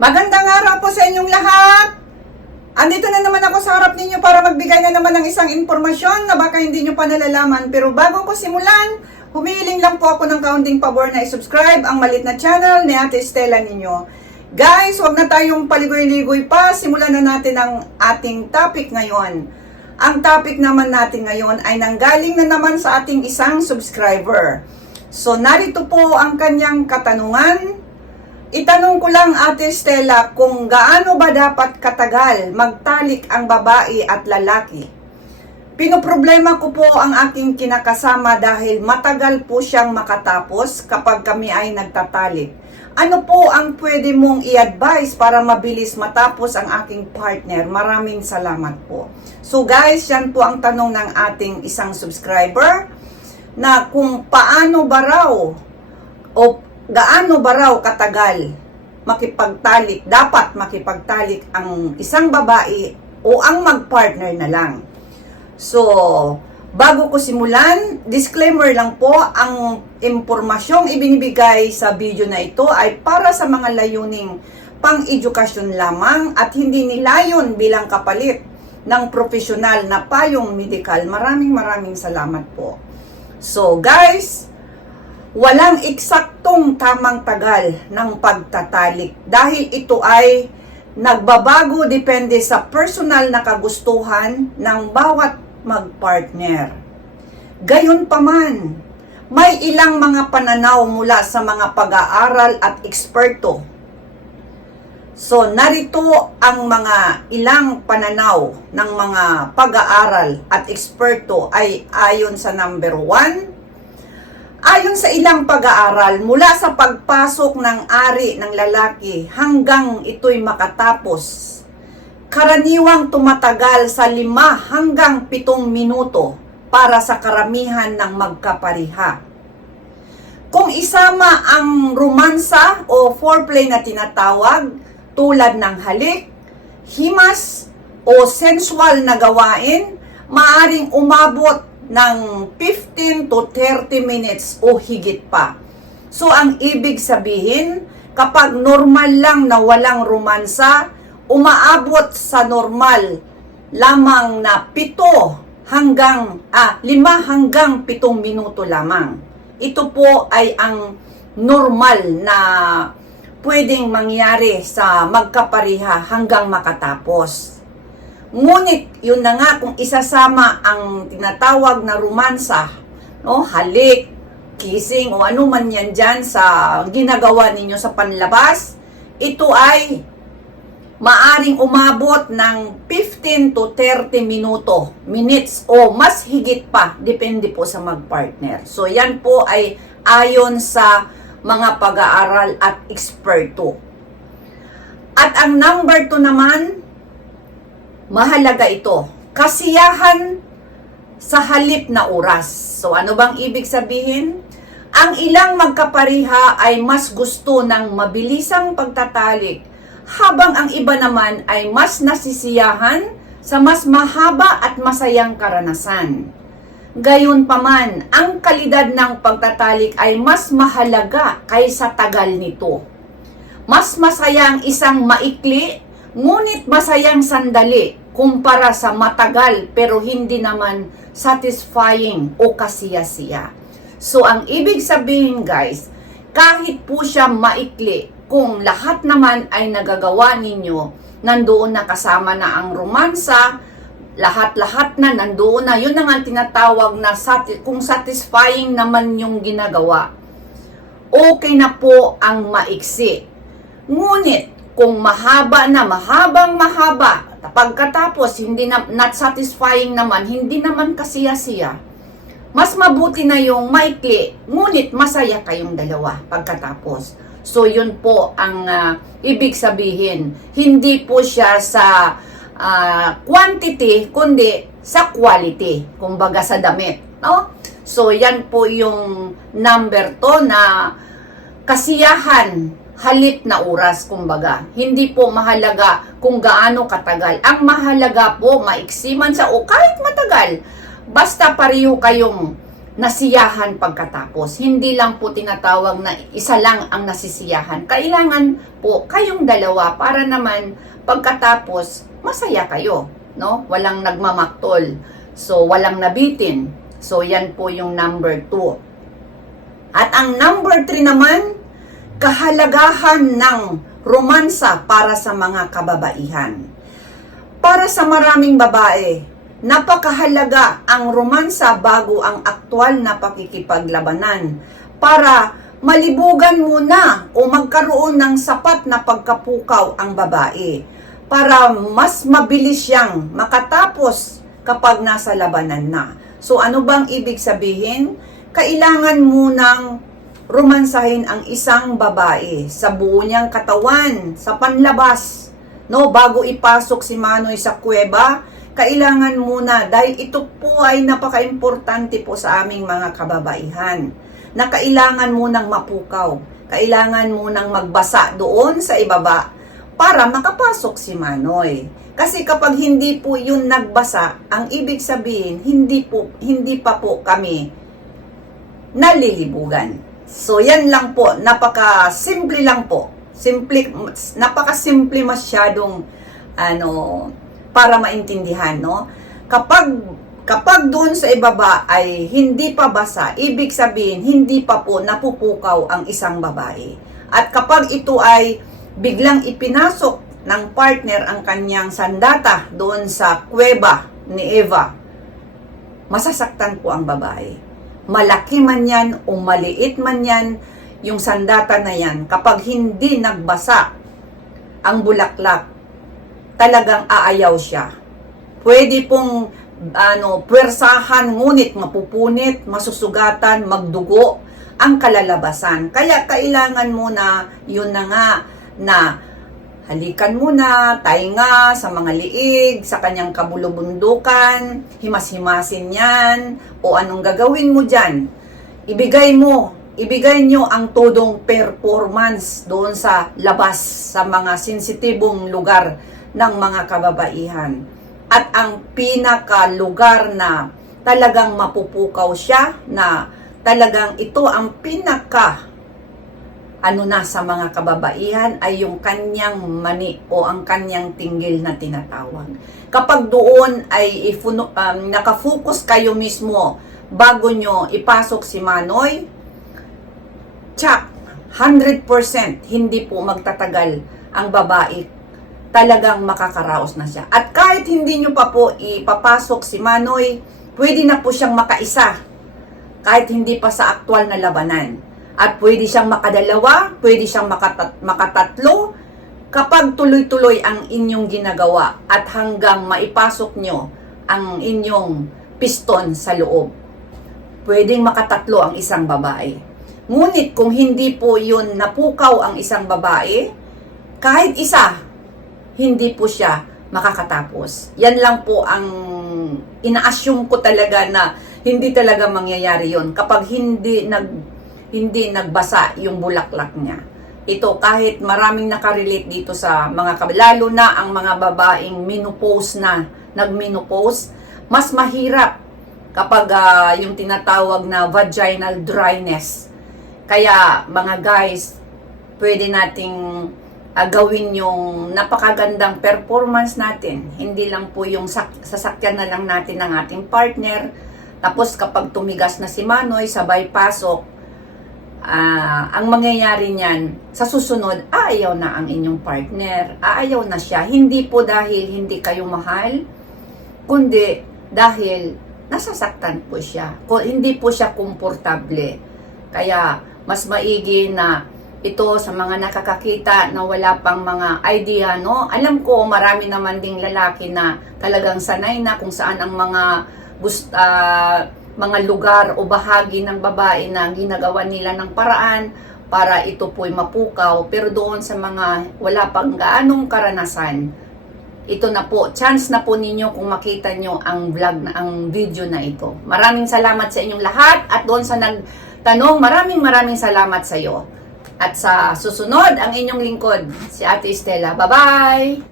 Magandang araw po sa inyong lahat. Andito na naman ako sa harap ninyo para magbigay na naman ng isang impormasyon na baka hindi nyo pa nalalaman. Pero bago ko simulan, humihiling lang po ako ng kaunting pabor na i-subscribe ang malit na channel ni Ate Stella ninyo. Guys, huwag na tayong paligoy-ligoy pa. Simulan na natin ang ating topic ngayon. Ang topic naman natin ngayon ay nanggaling na naman sa ating isang subscriber. So, narito po ang kanyang katanungan. Itanong ko lang, Ate Stella, kung gaano ba dapat katagal magtalik ang babae at lalaki? Pinoproblema ko po ang aking kinakasama dahil matagal po siyang makatapos kapag kami ay nagtatalik. Ano po ang pwede mong i-advise para mabilis matapos ang aking partner? Maraming salamat po. So guys, yan po ang tanong ng ating isang subscriber na kung paano ba raw o gaano ba raw katagal dapat makipagtalik ang isang babae o ang magpartner na lang. So, bago ko simulan, disclaimer lang po, ang impormasyong ibinibigay sa video na ito ay para sa mga layuning pang-edukasyon lamang at hindi nilayon bilang kapalit ng profesional na payong medikal. Maraming salamat po. So, guys, walang eksaktong tamang tagal ng pagtatalik dahil ito ay nagbabago depende sa personal na kagustuhan ng bawat magpartner. Gayunpaman, may ilang mga pananaw mula sa mga pag-aaral at eksperto. So, narito ang mga ilang pananaw ng mga pag-aaral at eksperto ay ayon sa number 1. Ayon sa ilang pag-aaral, mula sa pagpasok ng ari ng lalaki hanggang ito'y makatapos, karaniwang tumatagal sa 5 hanggang 7 minuto para sa karamihan ng magkapariha. Kung isama ang romansa o foreplay na tinatawag, tulad ng halik, himas o sensual na gawain, maaring umabot ng 15 to 30 minutes o higit pa. So, ang ibig sabihin, kapag normal lang na walang romansa, umaabot sa normal lamang na 5 hanggang 7 minuto lamang. Ito po ay ang normal na pwedeng mangyari sa magkapariha hanggang makatapos. Ngunit, yun na nga, kung isasama ang tinatawag na romansa, no, halik, kissing, o ano man yan dyan sa ginagawa ninyo sa panlabas, ito ay maaring umabot ng 15 to 30 minutes o mas higit pa, depende po sa magpartner. So, yan po ay ayon sa mga pag-aaral at eksperto. At ang number 2 naman, mahalaga ito, kasiyahan sa halip na oras. So, ano bang ibig sabihin? Ang ilang magkapariha ay mas gusto ng mabilisang pagtatalik, habang ang iba naman ay mas nasisiyahan sa mas mahaba at masayang karanasan. Gayunpaman, ang kalidad ng pagtatalik ay mas mahalaga kaysa tagal nito. Mas masaya ang isang maikli, ngunit masayang sandali kumpara sa matagal pero hindi naman satisfying o kasiya-siya. So, ang ibig sabihin guys, kahit po siya maikli, kung lahat naman ay nagagawa ninyo, nandoon na kasama na ang romansa, lahat-lahat na nandoon na, yun ang tinatawag na kung satisfying naman yung ginagawa, okay na po ang maiksi. Ngunit, kung mahabang mahaba, pagkatapos hindi not satisfying naman, hindi naman kasiya-siya, mas mabuti na yung maikli, ngunit masaya kayong dalawa pagkatapos. So, yun po ang ibig sabihin. Hindi po siya sa quantity, kundi sa quality, kumbaga sa damit, no? So, yan po yung number 2 na kasiyahan halip na oras, kumbaga. Hindi po mahalaga kung gaano katagal. Ang mahalaga po, maiksi man sa o kahit matagal, basta pareho kayong nasiyahan pagkatapos. Hindi lang po tinatawag na isa lang ang nasisiyahan. Kailangan po kayong dalawa para naman pagkatapos masaya kayo, no? Walang nagmamaktol. So, walang nabitin. So, yan po yung number 2. At ang number 3 naman, kahalagahan ng romansa para sa mga kababaihan. Para sa maraming babae, napakahalaga ang romansa bago ang aktwal na pakikipaglabanan para malibugan muna o magkaroon ng sapat na pagkapukaw ang babae para mas mabilis siyang makatapos kapag nasa labanan na. So ano bang ibig sabihin? Kailangan munang romansahin ang isang babae sa buo niyang katawan, sa panlabas, no, bago ipasok si Manoy sa kuweba. Kailangan muna, dahil ito po ay napaka-importante po sa aming mga kababaihan, na kailangan munang mapukaw, kailangan munang magbasa doon sa ibaba para makapasok si Manoy. Kasi kapag hindi po yun nagbasa, ang ibig sabihin, hindi pa po kami nalilibugan. So yan lang po, napaka-simple lang po. Napaka-simple masyadong para maintindihan, no? Kapag doon sa ibaba ay hindi pa basa, ibig sabihin hindi pa po napupukaw ang isang babae. At kapag ito ay biglang ipinasok ng partner ang kanyang sandata doon sa kuweba ni Eva, masasaktan po ang babae. Malaki man yan o maliit man yan, yung sandata na yan, kapag hindi nagbasa ang bulaklak, talagang aayaw siya. Pwede pong puwersahan, ngunit mapupunit, masusugatan, magdugo ang kalalabasan. Kaya kailangan mo na, yun na nga, na halikan muna, tainga sa mga liig, sa kanyang kabulubundukan, himas-himasin yan, o anong gagawin mo dyan. Ibigay nyo ang tudong performance doon sa labas, sa mga sensitibong lugar ng mga kababaihan. At ang pinaka-lugar na talagang mapupukaw siya, na talagang ito ang pinaka sa mga kababaihan ay yung kanyang mani o ang kanyang tinggil na tinatawag. Kapag doon ay nakafocus kayo mismo bago nyo ipasok si Manoy, tsak, 100% hindi po magtatagal ang babae, talagang makakaraos na siya. At kahit hindi nyo pa po ipapasok si Manoy, pwede na po siyang makaisa kahit hindi pa sa aktwal na labanan. At pwede siyang makadalawa, pwede siyang makatatlo kapag tuloy-tuloy ang inyong ginagawa at hanggang maipasok nyo ang inyong piston sa loob. Pwedeng makatatlo ang isang babae. Ngunit kung hindi po yun napukaw ang isang babae, kahit isa, hindi po siya makakatapos. Yan lang po ang ina-assume ko talaga na hindi talaga mangyayari yun kapag hindi nagbasa yung bulaklak niya. Ito, kahit maraming nakarelate dito sa mga lalo na ang mga babaeng nag-menopause, mas mahirap kapag yung tinatawag na vaginal dryness. Kaya mga guys, pwede nating gawin yung napakagandang performance natin. Hindi lang po yung sasakyan na lang natin ng ating partner. Tapos kapag tumigas na si Manoy, sabay pasok, ang mangyayari niyan, sa susunod, aayaw na ang inyong partner. Aayaw na siya. Hindi po dahil hindi kayo mahal, kundi dahil nasasaktan po siya. Hindi po siya komportable. Kaya, mas maigi na ito sa mga nakakakita na wala pang mga idea, no? Alam ko, marami naman ding lalaki na talagang sanay na kung saan ang mga lugar o bahagi ng babae na ginagawa nila ng paraan para ito po'y mapukaw. Pero doon sa mga wala pang gaanong karanasan, ito na po, chance na po ninyo kung makita nyo ang ang video na ito. Maraming salamat sa inyong lahat at doon sa nagtanong, maraming salamat sa iyo. At sa susunod, ang inyong lingkod, si Ate Estela. Bye-bye!